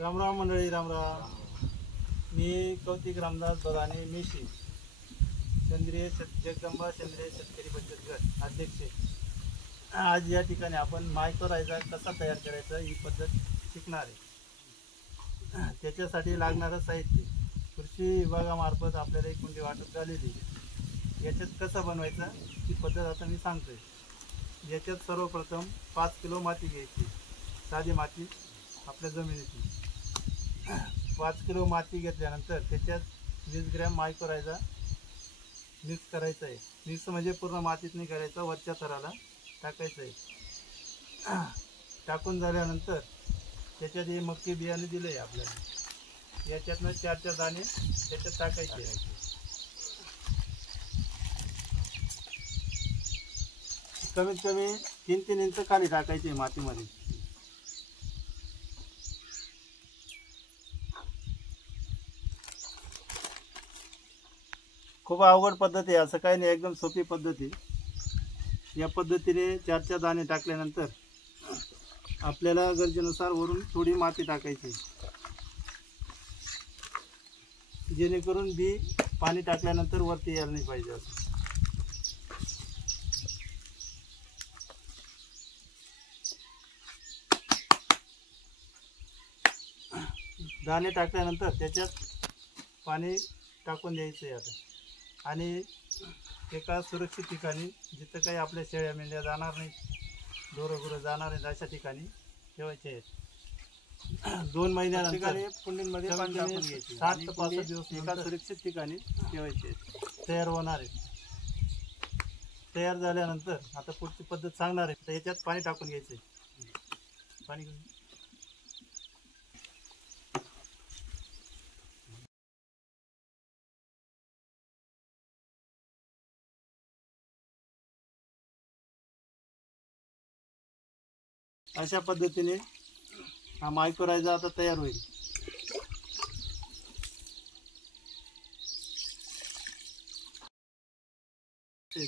रामराम मंडळी, रामराम. मी कौतिक रामदास बगाने मेशी, जगदंबा सेंद्रिय शेतकरी बचत गट अध्यक्ष. आज या ठिकाणी आपण मायक्रोरायझा कसा तयार करायचा ही पद्धत शिकणार आहे. त्याच्यासाठी लागणारं साहित्य कृषी विभागामार्फत आपल्याला एक कुंडी वाटप झालेली. याच्यात कसं बनवायचा ही पद्धत आता मी सांगतोय. याच्यात सर्वप्रथम 5 किलो माती घ्यायची, साधी माती आपल्या जमिनीची. 5 किलो माती घेतल्यानंतर त्याच्यात 20 ग्रॅम मायक्रोरायझा मिक्स करायचं आहे. मिक्स म्हणजे पूर्ण मातीत नाही करायचं, वरच्या थराला टाकायचं आहे. टाकून झाल्यानंतर त्याच्यात हे मक्की बियाणे दिले आहे आपल्याला. याच्यातनं 4 दाणे त्याच्यात टाकायचे. कमीत कमी 3-3 इंच खाली टाकायचे मातीमध्ये. खूप अवघड पद्धत आहे असं काही नाही, एकदम सोपी पद्धत आहे. या पद्धतीने 4 दाणे टाकल्यानंतर आपल्याला गरजेनुसार वरून थोडी माती टाकायची, जेणेकरून बी पाणी टाकल्यानंतर वरती यायला नाही पाहिजे. असं दाणे टाकल्यानंतर त्याच्यात पाणी टाकून द्यायचं आहे आता. आणि एका सुरक्षित ठिकाणी, जिथं काही आपल्या शेळ्या मेंढ्या जाणार नाही, ढोरं जाणार नाही, अशा ठिकाणी ठेवायचे आहेत. 2 महिन्यानंतर कुंडीमध्ये पाणी टाकून घ्यायचे. 7 ते 5 दिवस एका सुरक्षित ठिकाणी ठेवायचे. तयार होणार आहे. तयार झाल्यानंतर आता पुढची पद्धत सांगणार आहे. तर याच्यात पाणी टाकून घ्यायचं आहे. पाणी अशा पद्धतीने हा मायक्रोरायझा आता तयार होईल.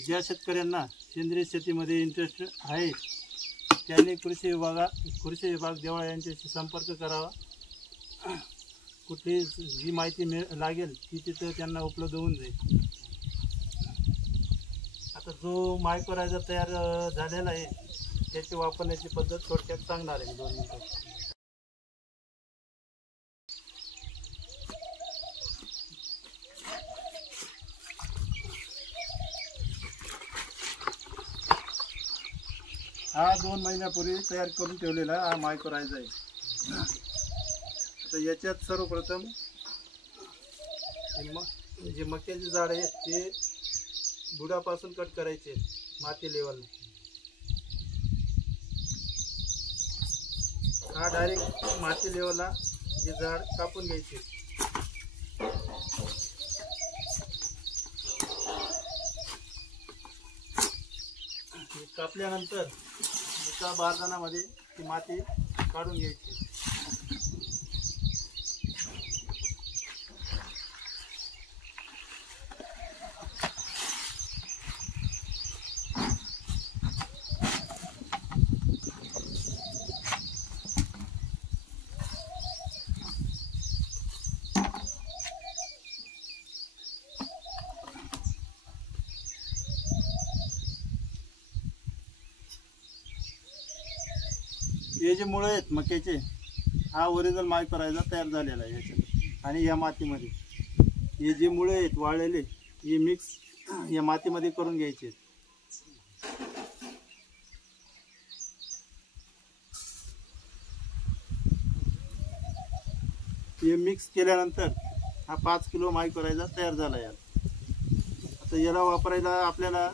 ज्या शेतकऱ्यांना सेंद्रिय शेतीमध्ये इंटरेस्ट आहे त्यांनी कृषी विभाग देवळा यांच्याशी संपर्क करावा. कुठली जी माहिती लागेल ती तिथं त्यांना उपलब्ध होऊन जाईल. आता जो मायक्रोरायझा तयार झालेला आहे त्याची वापरण्याची पद्धत थोडक्यात सांगणार आहे 2 मिनिटात. हा 2 महिन्यापूर्वी तयार करून ठेवलेला हा मायक्रोरायझा आहे. आता याच्यात सर्वप्रथम जे मक्याचे झाड आहेत ते बुडापासून कट करायचे माती लेवलने. हा डायरेक्ट माती लेवलला जे झाड कापून घ्यायचे. कापल्यानंतर एका बारदानामध्ये ती माती काढून घ्यायची. हे जे मुळं आहेत मक्याचे, हा ओरिजिनल मायक्रोरायझा तयार झालेला आहे याच्यात. आणि या मातीमध्ये हे जे मुळं आहेत वाळलेले, हे मिक्स या मातीमध्ये करून घ्यायचे. हे मिक्स केल्यानंतर हा 5 किलो मायक्रोरायझा तयार झाला आहे. आता याला वापरायला आपल्याला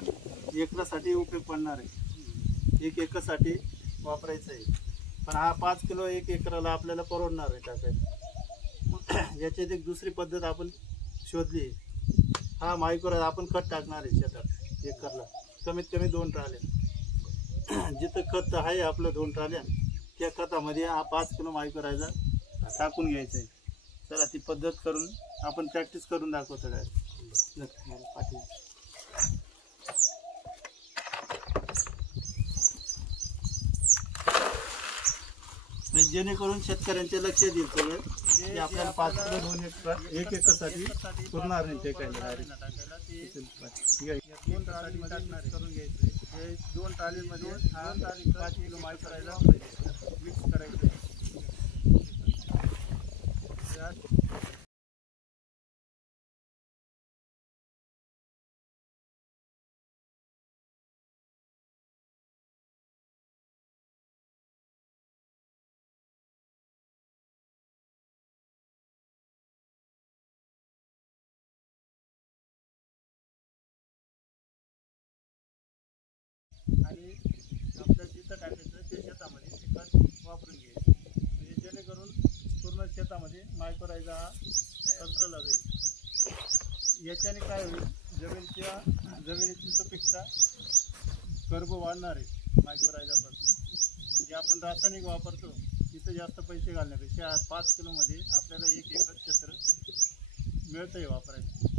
एकरासाठी उपयोग पडणार आहे. 1 एकरसाठी वापरायचं आहे. पण हा 5 किलो 1 एकराला आपल्याला परवडणार आहे टाकायला. याच्यात एक दुसरी पद्धत आपण शोधली. हा मायक्रोरायझा आपण खत टाकणार आहे शेतात एकरला, कमीत कमी 2 ट्राल्या. जिथं खत आहे आपलं 2 ट्राल्या, त्या खतामध्ये हा 5 किलो मायक्रोरायझा टाकून घ्यायचं आहे. चला ती पद्धत करून आपण प्रॅक्टिस करून दाखवतो. पाठी जेणेकरून शेतकऱ्यांचे लक्ष देईल सगळं की आपल्याला 5 किलो 2 एकर 1 एकरसाठी पुरणार नाही ते काही दोन ट्रॉलीमध्ये मिक्स करून घ्यायचे. हे 2 ट्रॉलीमध्ये 5 किलो माय करायला मिक्स करायचं. आणि आपल्या जिथं टाकायचं ते शेतामध्ये ते खत वापरून घ्यायचं. म्हणजे जेणेकरून पूर्ण शेतामध्ये मायक्रोरायझा हा पसरला जाईल. याच्याने काय होईल, जमिनीची सुपीकता कर्ब वाढणार आहे मायक्रोरायझापासून. जे आपण रासायनिक वापरतो तिथं जास्त पैसे घालण्यापेक्षा 5 किलोमध्ये आपल्याला 1 एकर क्षेत्र मिळतंय वापरायला.